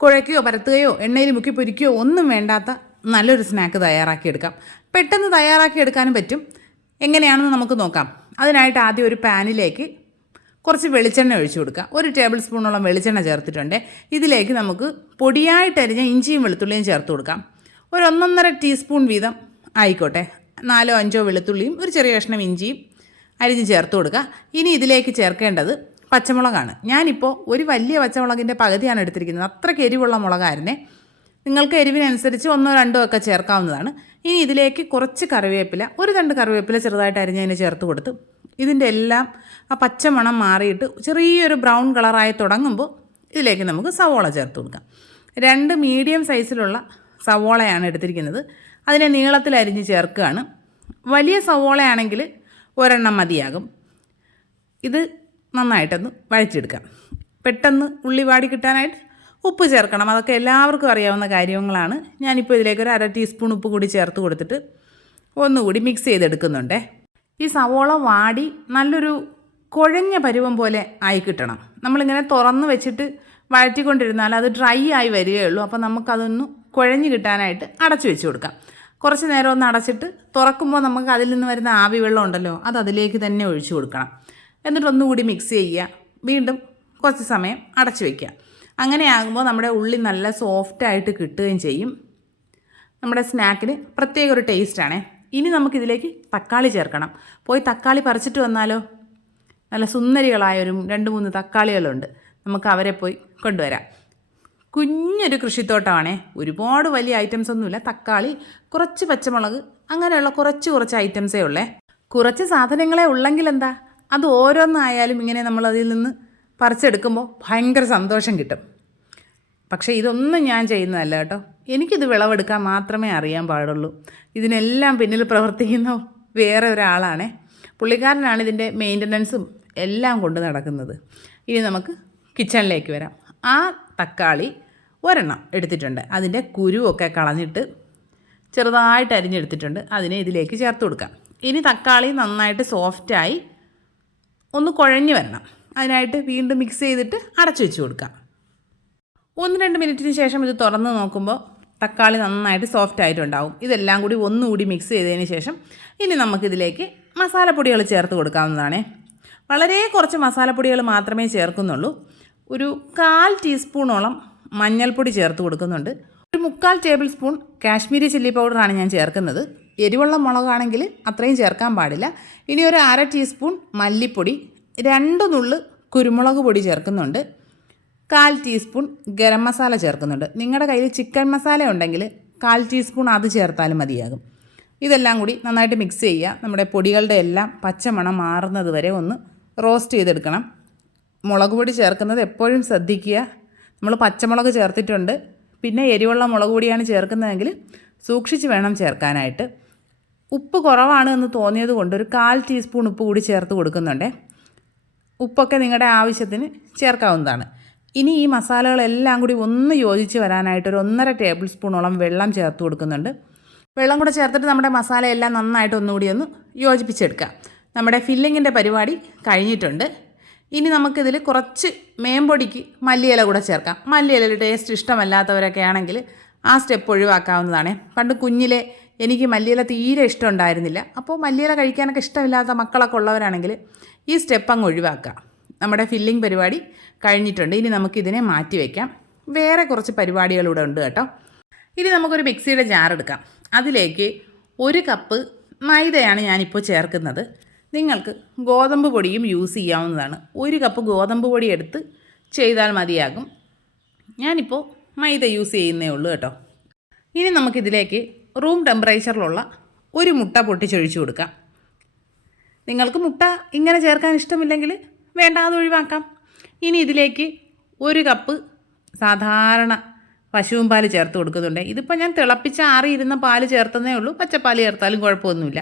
കുഴയ്ക്കുകയോ പരത്തുകയോ എണ്ണയിൽ മുക്കി പൊരിക്കുകയോ ഒന്നും വേണ്ടാത്ത നല്ലൊരു സ്നാക്ക് തയ്യാറാക്കിയെടുക്കാം. പെട്ടെന്ന് തയ്യാറാക്കിയെടുക്കാനും പറ്റും. എങ്ങനെയാണെന്ന് നമുക്ക് നോക്കാം. അതിനായിട്ട് ആദ്യം ഒരു പാനിലേക്ക് കുറച്ച് വെളിച്ചെണ്ണ ഒഴിച്ചു കൊടുക്കുക. 1 ടേബിൾ സ്പൂണോളം വെളിച്ചെണ്ണ ചേർത്തിട്ടുണ്ട്. ഇതിലേക്ക് നമുക്ക് പൊടിയായിട്ടരിഞ്ഞ ഇഞ്ചിയും വെളുത്തുള്ളിയും ചേർത്ത് കൊടുക്കാം. ഒരു 1.5 ടീസ്പൂൺ വീതം ആയിക്കോട്ടെ. 4-5 വെളുത്തുള്ളിയും ഒരു ചെറിയ കഷ്ണം ഇഞ്ചിയും അരിഞ്ഞ് ചേർത്ത് കൊടുക്കുക. ഇനി ഇതിലേക്ക് ചേർക്കേണ്ടത് പച്ചമുളകാണ്. ഞാനിപ്പോൾ ഒരു വലിയ പച്ചമുളകിൻ്റെ പകുതിയാണ് എടുത്തിരിക്കുന്നത്. അത്രയ്ക്ക് എരിവുള്ള മുളകായിരുന്നേ. നിങ്ങൾക്ക് എരിവിനനുസരിച്ച് 1-2 ഒക്കെ ചേർക്കാവുന്നതാണ്. ഇനി ഇതിലേക്ക് കുറച്ച് കറിവേപ്പില, ഒരു തണ്ട് കറിവേപ്പില ചെറുതായിട്ട് അരിഞ്ഞതിന് ചേർത്ത് കൊടുത്ത് ഇതിൻ്റെ എല്ലാം ആ പച്ചമണം മാറിയിട്ട് ചെറിയൊരു ബ്രൗൺ കളറായി തുടങ്ങുമ്പോൾ ഇതിലേക്ക് നമുക്ക് സവോള ചേർത്ത് കൊടുക്കാം. 2 മീഡിയം സൈസിലുള്ള സവോളയാണ് എടുത്തിരിക്കുന്നത്. അതിനെ നീളത്തിൽ അരിഞ്ഞ് ചേർക്കുകയാണ്. വലിയ സവോളയാണെങ്കിൽ ഒരെണ്ണം മതിയാകും. ഇത് നന്നായിട്ടൊന്ന് വഴച്ചെടുക്കാം. പെട്ടെന്ന് ഉള്ളി വാടി കിട്ടാനായിട്ട് ഉപ്പ് ചേർക്കണം. അതൊക്കെ എല്ലാവർക്കും അറിയാവുന്ന കാര്യങ്ങളാണ്. ഞാനിപ്പോൾ ഇതിലേക്ക് ഒരു 1/2 ടീസ്പൂൺ ഉപ്പ് കൂടി ചേർത്ത് കൊടുത്തിട്ട് ഒന്നുകൂടി മിക്സ് ചെയ്തെടുക്കുന്നുണ്ടേ. ഈ സവോള വാടി നല്ലൊരു കുഴഞ്ഞ പരുവം പോലെ ആയി കിട്ടണം. നമ്മളിങ്ങനെ തുറന്ന് വെച്ചിട്ട് വഴറ്റിക്കൊണ്ടിരുന്നാൽ അത് ഡ്രൈ ആയി വരികയുള്ളൂ. അപ്പോൾ നമുക്കതൊന്ന് കുഴഞ്ഞ് കിട്ടാനായിട്ട് അടച്ചു വെച്ച് കൊടുക്കാം. കുറച്ച് നേരം ഒന്ന് അടച്ചിട്ട് തുറക്കുമ്പോൾ നമുക്ക് അതിൽ നിന്ന് വരുന്ന ആവി വെള്ളം ഉണ്ടല്ലോ, അത് അതിലേക്ക് തന്നെ ഒഴിച്ചു കൊടുക്കണം. എന്നിട്ട് ഒന്നുകൂടി മിക്സ് ചെയ്യുക. വീണ്ടും കുറച്ച് സമയം അടച്ചു വയ്ക്കുക. അങ്ങനെയാകുമ്പോൾ നമ്മുടെ ഉള്ളി നല്ല സോഫ്റ്റായിട്ട് കിട്ടുകയും ചെയ്യും. നമ്മുടെ സ്നാക്കിന് പ്രത്യേക ഒരു ടേസ്റ്റാണേ. ഇനി നമുക്കിതിലേക്ക് തക്കാളി ചേർക്കണം. പോയി തക്കാളി പറിച്ചിട്ട് വന്നാലോ? നല്ല സുന്ദരികളായൊരു 2-3 തക്കാളികളുണ്ട്. നമുക്ക് അവരെ പോയി കൊണ്ടുവരാം. കുഞ്ഞൊരു കൃഷിത്തോട്ടമാണേ. ഒരുപാട് വലിയ ഐറ്റംസ് ഒന്നുമില്ല. തക്കാളി, കുറച്ച് പച്ചമുളക്, അങ്ങനെയുള്ള കുറച്ച് ഐറ്റംസേ ഉള്ളേ. കുറച്ച് സാധനങ്ങളെ ഉള്ളെങ്കിൽ എന്താ, അത് ഓരോന്നായാലും ഇങ്ങനെ നമ്മൾ അതിൽ നിന്ന് പറിച്ചെടുക്കുമ്പോൾ ഭയങ്കര സന്തോഷം കിട്ടും. പക്ഷേ ഇതൊന്നും ഞാൻ ചെയ്യുന്നതല്ല കേട്ടോ. എനിക്കിത് വിളവെടുക്കാൻ മാത്രമേ അറിയാൻ പാടുള്ളൂ. ഇതിനെല്ലാം പിന്നിൽ പ്രവർത്തിക്കുന്ന വേറെ ഒരാളാണേ. പുള്ളിക്കാരനാണ് ഇതിൻ്റെ മെയിൻ്റനൻസും എല്ലാം കൊണ്ട് നടക്കുന്നത്. ഇനി നമുക്ക് കിച്ചണിലേക്ക് വരാം. ആ തക്കാളി ഒരെണ്ണം എടുത്തിട്ടുണ്ട്. അതിൻ്റെ കുരുവൊക്കെ കളഞ്ഞിട്ട് ചെറുതായിട്ട് അരിഞ്ഞെടുത്തിട്ടുണ്ട്. അതിനെ ഇതിലേക്ക് ചേർത്ത് കൊടുക്കാം. ഇനി തക്കാളി നന്നായിട്ട് സോഫ്റ്റായി ഒന്ന് കുഴഞ്ഞ് വരണം. അതിനായിട്ട് വീണ്ടും മിക്സ് ചെയ്തിട്ട് അടച്ചു വെച്ച് കൊടുക്കാം. 1-2 മിനിറ്റിന് ശേഷം ഇത് തുറന്ന് നോക്കുമ്പോൾ തക്കാളി നന്നായിട്ട് സോഫ്റ്റ് ആയിട്ടുണ്ടാവും. ഇതെല്ലാം കൂടി ഒന്നുകൂടി മിക്സ് ചെയ്തതിന് ശേഷം ഇനി നമുക്കിതിലേക്ക് മസാലപ്പൊടികൾ ചേർത്ത് കൊടുക്കാവുന്നതാണ്. വളരെ കുറച്ച് മസാലപ്പൊടികൾ മാത്രമേ ചേർക്കുന്നുള്ളൂ. ഒരു 1/4 ടീസ്പൂണോളം മഞ്ഞൾപ്പൊടി ചേർത്ത് കൊടുക്കുന്നുണ്ട്. ഒരു 3/4 ടേബിൾ സ്പൂൺ കാശ്മീരി ചില്ലി പൗഡറാണ് ഞാൻ ചേർക്കുന്നത്. എരിവുള്ള മുളകാണെങ്കിൽ അത്രയും ചേർക്കാൻ പാടില്ല. ഇനി ഒരു 1/2 ടീസ്പൂൺ മല്ലിപ്പൊടി, 2 നുള്ള് കുരുമുളക് പൊടി ചേർക്കുന്നുണ്ട്. 1/4 ടീസ്പൂൺ ഗരം മസാല ചേർക്കുന്നുണ്ട്. നിങ്ങളുടെ കയ്യിൽ ചിക്കൻ മസാല ഉണ്ടെങ്കിൽ 1/4 ടീസ്പൂൺ അത് ചേർത്താലും മതിയാകും. ഇതെല്ലാം കൂടി നന്നായിട്ട് മിക്സ് ചെയ്യുക. നമ്മുടെ പൊടികളുടെ എല്ലാം പച്ചമണം മാറുന്നത് വരെ ഒന്ന് റോസ്റ്റ് ചെയ്തെടുക്കണം. മുളക് പൊടി ചേർക്കുന്നത് എപ്പോഴും ശ്രദ്ധിക്കുക. നമ്മൾ പച്ചമുളക് ചേർത്തിട്ടുണ്ട്. പിന്നെ എരിവുള്ള മുളക് പൊടിയാണ് ചേർക്കുന്നതെങ്കിൽ സൂക്ഷിച്ച് വേണം ചേർക്കാനായിട്ട്. ഉപ്പ് കുറവാണ് എന്ന് തോന്നിയത് കൊണ്ട് ഒരു 1/4 ടീസ്പൂൺ ഉപ്പ് കൂടി ചേർത്ത് കൊടുക്കുന്നുണ്ട്. ഉപ്പൊക്കെ നിങ്ങളുടെ ആവശ്യത്തിന് ചേർക്കാവുന്നതാണ്. ഇനി ഈ മസാലകളെല്ലാം കൂടി ഒന്ന് യോജിച്ച് വരാനായിട്ട് ഒരു 1.5 ടേബിൾ സ്പൂണോളം വെള്ളം ചേർത്ത് കൊടുക്കുന്നുണ്ട്. വെള്ളം കൂടെ ചേർത്തിട്ട് നമ്മുടെ മസാലയെല്ലാം നന്നായിട്ട് ഒന്നുകൂടി ഒന്ന് യോജിപ്പിച്ചെടുക്കാം. നമ്മുടെ ഫില്ലിങ്ങിൻ്റെ പരിപാടി കഴിഞ്ഞിട്ടുണ്ട്. ഇനി നമുക്കിതിൽ കുറച്ച് മേമ്പൊടിക്ക് മല്ലിയില കൂടെ ചേർക്കാം. മല്ലിയിലൊരു ടേസ്റ്റ് ഇഷ്ടമല്ലാത്തവരൊക്കെ ആണെങ്കിൽ ആ സ്റ്റെപ്പ് ഒഴിവാക്കാവുന്നതാണ്. പണ്ട് കുഞ്ഞിലെ എനിക്ക് മല്ലിയില തീരെ ഇഷ്ടമുണ്ടായിരുന്നില്ല. അപ്പോൾ മല്ലിയില കഴിക്കാനൊക്കെ ഇഷ്ടമില്ലാത്ത മക്കളൊക്കെ ഉള്ളവരാണെങ്കിൽ ഈ സ്റ്റെപ്പ് അങ്ങ് ഒഴിവാക്കാം. നമ്മുടെ ഫില്ലിംഗ് പരിപാടി കഴിഞ്ഞിട്ടുണ്ട്. ഇനി നമുക്കിതിനെ മാറ്റി വയ്ക്കാം. വേറെ കുറച്ച് പരിപാടികളിവിടെ ഉണ്ട് കേട്ടോ. ഇനി നമുക്കൊരു മിക്സിയുടെ ജാർ എടുക്കാം. അതിലേക്ക് 1 കപ്പ് മൈദയാണ് ഞാനിപ്പോൾ ചേർക്കുന്നത്. നിങ്ങൾക്ക് ഗോതമ്പ് പൊടിയും യൂസ് ചെയ്യാവുന്നതാണ്. 1 കപ്പ് ഗോതമ്പ് പൊടി എടുത്ത് ചെയ്താൽ മതിയാകും. ഞാനിപ്പോൾ മൈദ യൂസ് ചെയ്യുന്നേ ഉള്ളൂ കേട്ടോ. ഇനി നമുക്കിതിലേക്ക് റൂം ടെമ്പറേച്ചറിലുള്ള 1 മുട്ട പൊട്ടിച്ചൊഴിച്ചു കൊടുക്കാം. നിങ്ങൾക്ക് മുട്ട ഇങ്ങനെ ചേർക്കാൻ ഇഷ്ടമില്ലെങ്കിൽ വേണ്ട, അത് ഒഴിവാക്കാം. ഇനി ഇതിലേക്ക് 1 കപ്പ് സാധാരണ പശുവും പാൽ ചേർത്ത് കൊടുക്കുന്നുണ്ട്. ഇതിപ്പോൾ ഞാൻ തിളപ്പിച്ച ആറിയിരുന്ന പാൽ ചേർത്തതേ ഉള്ളൂ. പച്ചപ്പാൽ ചേർത്താലും കുഴപ്പമൊന്നുമില്ല.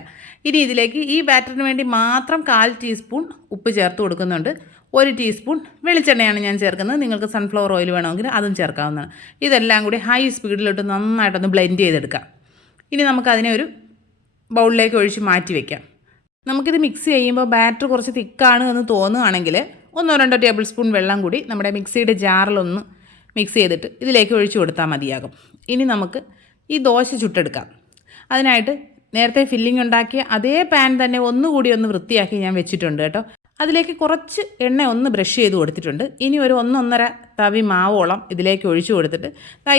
ഇനി ഇതിലേക്ക് ഈ ബാറ്ററിന് വേണ്ടി മാത്രം 1/4 ടീസ്പൂൺ ഉപ്പ് ചേർത്ത് കൊടുക്കുന്നുണ്ട്. 1 ടീസ്പൂൺ വെളിച്ചെണ്ണയാണ് ഞാൻ ചേർക്കുന്നത്. നിങ്ങൾക്ക് സൺഫ്ലവർ ഓയിൽ വേണമെങ്കിൽ അതും ചേർക്കാവുന്നതാണ്. ഇതെല്ലാം കൂടി ഹൈ സ്പീഡിലോട്ട് നന്നായിട്ടൊന്ന് ബ്ലെൻഡ് ചെയ്തെടുക്കാം. ഇനി നമുക്കതിനെ ഒരു ബൗളിലേക്ക് ഒഴിച്ച് മാറ്റി വയ്ക്കാം. നമുക്കിത് മിക്സ് ചെയ്യുമ്പോൾ ബാറ്റർ കുറച്ച് തിക്കാണ് എന്ന് തോന്നുകയാണെങ്കിൽ 1-2 ടേബിൾ സ്പൂൺ വെള്ളം കൂടി നമ്മുടെ മിക്സിയുടെ ജാറിലൊന്ന് മിക്സ് ചെയ്തിട്ട് ഇതിലേക്ക് ഒഴിച്ചു കൊടുത്താൽ മതിയാകും. ഇനി നമുക്ക് ഈ ദോശ ചുട്ടെടുക്കാം. അതിനായിട്ട് നേരത്തെ ഫില്ലിംഗ് ഉണ്ടാക്കിയ അതേ പാൻ തന്നെ ഒന്നുകൂടി ഒന്ന് വൃത്തിയാക്കി ഞാൻ വെച്ചിട്ടുണ്ട് കേട്ടോ. അതിലേക്ക് കുറച്ച് എണ്ണ ഒന്ന് ബ്രഷ് ചെയ്ത് കൊടുത്തിട്ടുണ്ട്. ഇനി ഒരു 1-1.5 തവി മാവോളം ഇതിലേക്ക് ഒഴിച്ചു കൊടുത്തിട്ട്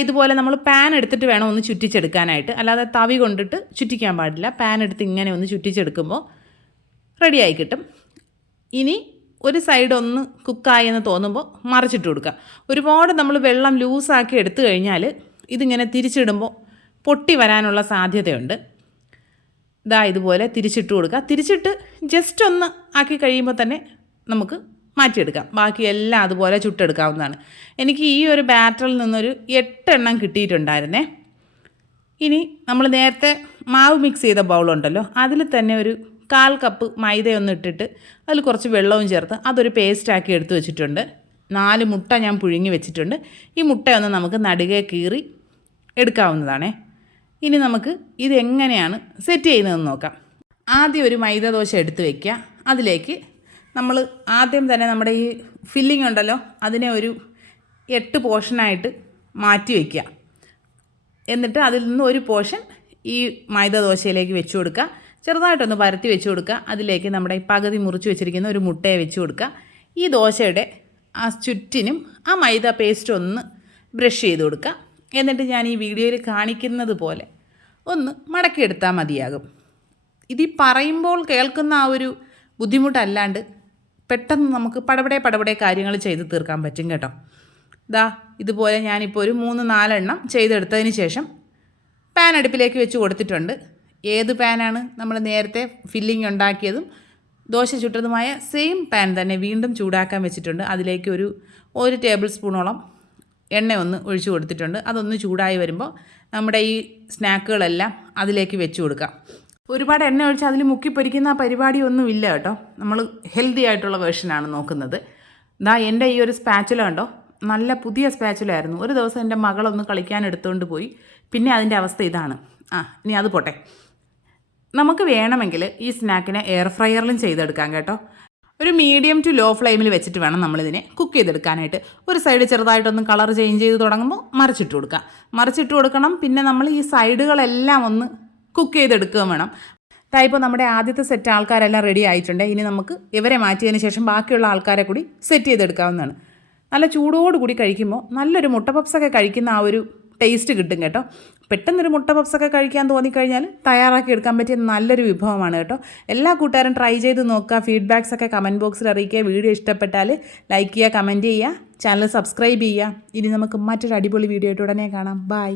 ഇതുപോലെ നമ്മൾ പാൻ എടുത്തിട്ട് വേണം ഒന്ന് ചുറ്റിച്ചെടുക്കാനായിട്ട്. അല്ലാതെ തവി കൊണ്ടിട്ട് ചുറ്റിക്കാൻ പാടില്ല. പാൻ എടുത്ത് ഇങ്ങനെ ഒന്ന് ചുറ്റിച്ചെടുക്കുമ്പോൾ റെഡിയായി കിട്ടും. ഇനി ഒരു സൈഡ് ഒന്ന് കുക്കായി എന്ന് തോന്നുമ്പോൾ മറിച്ചിട്ട് കൊടുക്കുക. ഒരുപാട് നമ്മൾ വെള്ളം ലൂസാക്കി എടുത്തു കഴിഞ്ഞാൽ ഇതിങ്ങനെ തിരിച്ചിടുമ്പോൾ പൊട്ടി വരാനുള്ള സാധ്യതയുണ്ട്. ഇതുപോലെ തിരിച്ചിട്ട് കൊടുക്കുക. തിരിച്ചിട്ട് ജസ്റ്റ് ഒന്ന് ആക്കി കഴിയുമ്പോൾ തന്നെ നമുക്ക് മാറ്റിയെടുക്കാം. ബാക്കിയെല്ലാം അതുപോലെ ചുട്ടെടുക്കാവുന്നതാണ്. എനിക്ക് ഈ ഒരു ബാറ്ററിൽ നിന്നൊരു 8 എണ്ണം കിട്ടിയിട്ടുണ്ടായിരുന്നേ. ഇനി നമ്മൾ നേരത്തെ മാവ് മിക്സ് ചെയ്ത ബൗളുണ്ടല്ലോ, അതിൽ തന്നെ ഒരു 1/4 കപ്പ് മൈദയൊന്നും ഇട്ടിട്ട് അതിൽ കുറച്ച് വെള്ളവും ചേർത്ത് അതൊരു പേസ്റ്റാക്കി എടുത്ത് വെച്ചിട്ടുണ്ട്. 4 മുട്ട ഞാൻ പുഴുങ്ങി വെച്ചിട്ടുണ്ട്. ഈ മുട്ടയൊന്ന് നമുക്ക് നടുകെ കീറി എടുക്കാവുന്നതാണേ. ഇനി നമുക്ക് ഇതെങ്ങനെയാണ് സെറ്റ് ചെയ്യുന്നതെന്ന് നോക്കാം. ആദ്യം ഒരു മൈദ ദോശ എടുത്ത് വയ്ക്കുക. അതിലേക്ക് നമ്മൾ ആദ്യം തന്നെ നമ്മുടെ ഈ ഫില്ലിംഗ് ഉണ്ടല്ലോ അതിനെ ഒരു 8 പോർഷനായിട്ട് മാറ്റി വയ്ക്കുക. എന്നിട്ട് അതിൽ നിന്ന് ഒരു പോർഷൻ ഈ മൈദ ദോശയിലേക്ക് വെച്ച് കൊടുക്കുക. ചെറുതായിട്ടൊന്ന് പരത്തി വെച്ച് കൊടുക്കുക. അതിലേക്ക് നമ്മുടെ ഈ പകുതി മുറിച്ച് വെച്ചിരിക്കുന്ന ഒരു മുട്ടയെ വെച്ച് കൊടുക്കുക. ഈ ദോശയുടെ ആ ചുറ്റിനും ആ മൈദ പേസ്റ്റ് ഒന്ന് ബ്രഷ് ചെയ്ത് കൊടുക്കുക. എന്നിട്ട് ഞാൻ ഈ വീഡിയോയിൽ കാണിക്കുന്നത് പോലെ ഒന്ന് മടക്കിയെടുത്താൽ മതിയാകും. ഇത് പറയുമ്പോൾ കേൾക്കുന്ന ആ ഒരു ബുദ്ധിമുട്ടല്ലാണ്ട് പെട്ടെന്ന് നമുക്ക് പടപടെ കാര്യങ്ങൾ ചെയ്ത് തീർക്കാൻ പറ്റും കേട്ടോ. ഇതുപോലെ ഞാനിപ്പോൾ ഒരു 3-4 എണ്ണം ചെയ്തെടുത്തതിന് ശേഷം പാൻ അടുപ്പിലേക്ക് വെച്ച് കൊടുത്തിട്ടുണ്ട്. ഏത് പാനാണ് നമ്മൾ നേരത്തെ ഫില്ലിംഗ് ഉണ്ടാക്കിയതും ദോശ ചുട്ടതുമായ സെയിം പാൻ തന്നെ വീണ്ടും ചൂടാക്കാൻ വെച്ചിട്ടുണ്ട്. അതിലേക്ക് ഒരു 1 ടേബിൾ സ്പൂണോളം എണ്ണ ഒന്ന് ഒഴിച്ചു കൊടുത്തിട്ടുണ്ട്. അതൊന്ന് ചൂടായി വരുമ്പോൾ നമ്മുടെ ഈ സ്നാക്കുകളെല്ലാം അതിലേക്ക് വെച്ച് കൊടുക്കാം. ഒരുപാട് എണ്ണ ഒഴിച്ച് അതിൽ മുക്കി പൊരിക്കുന്ന പരിപാടിയൊന്നും ഇല്ല കേട്ടോ. നമ്മൾ ഹെൽത്തി ആയിട്ടുള്ള വേർഷനാണ് നോക്കുന്നത്. എൻ്റെ ഈ ഒരു സ്പാച്ചുല കണ്ടോ, നല്ല പുതിയ സ്പാച്ചുല ആയിരുന്നു. ഒരു ദിവസം എൻ്റെ മകളൊന്ന് കളിക്കാൻ എടുത്തുകൊണ്ട് പോയി. പിന്നെ അതിൻ്റെ അവസ്ഥ ഇതാണ്. ഇനി അത് പോട്ടെ. നമുക്ക് വേണമെങ്കിൽ ഈ സ്നാക്കിനെ എയർ ഫ്രയറിലും ചെയ്തെടുക്കാം കേട്ടോ. ഒരു മീഡിയം ടു ലോ ഫ്ലെയിമിൽ വെച്ചിട്ട് വേണം നമ്മളിതിനെ കുക്ക് ചെയ്തെടുക്കാനായിട്ട്. ഒരു സൈഡ് ചെറുതായിട്ടൊന്ന് കളർ ചേഞ്ച് ചെയ്ത് തുടങ്ങുമ്പോൾ മറിച്ചിട്ട് കൊടുക്കണം. പിന്നെ നമ്മൾ ഈ സൈഡുകളെല്ലാം ഒന്ന് കുക്ക് ചെയ്തെടുക്കുകയും വേണം. ഇപ്പോൾ നമ്മുടെ ആദ്യത്തെ സെറ്റ് ആൾക്കാരെല്ലാം റെഡി ആയിട്ടുണ്ട്. ഇനി നമുക്ക് ഇവരെ മാറ്റിയതിന് ശേഷം ബാക്കിയുള്ള ആൾക്കാരെ കൂടി സെറ്റ് ചെയ്തെടുക്കാവുന്നതാണ്. നല്ല ചൂടോടുകൂടി കഴിക്കുമ്പോൾ നല്ലൊരു മുട്ട പപ്സൊക്കെ കഴിക്കുന്ന ആ ഒരു ടേസ്റ്റ് കിട്ടും കേട്ടോ. പെട്ടെന്നൊരു മുട്ട പപ്സൊക്കെ കഴിക്കാൻ തോന്നിക്കഴിഞ്ഞാൽ തയ്യാറാക്കി എടുക്കാൻ പറ്റിയ നല്ലൊരു വിഭവമാണ് കേട്ടോ. എല്ലാ കൂട്ടുകാരും ട്രൈ ചെയ്ത് നോക്കുക. ഫീഡ്ബാക്സൊക്കെ കമൻറ്റ് ബോക്സിൽ അറിയിക്കുക. വീഡിയോ ഇഷ്ടപ്പെട്ടാൽ ലൈക്ക് ചെയ്യുക, കമൻറ്റ് ചെയ്യുക, ചാനൽ സബ്സ്ക്രൈബ് ചെയ്യുക. ഇനി നമുക്ക് മറ്റൊരു അടിപൊളി വീഡിയോ ആയിട്ട് ഉടനെ കാണാം. ബൈ.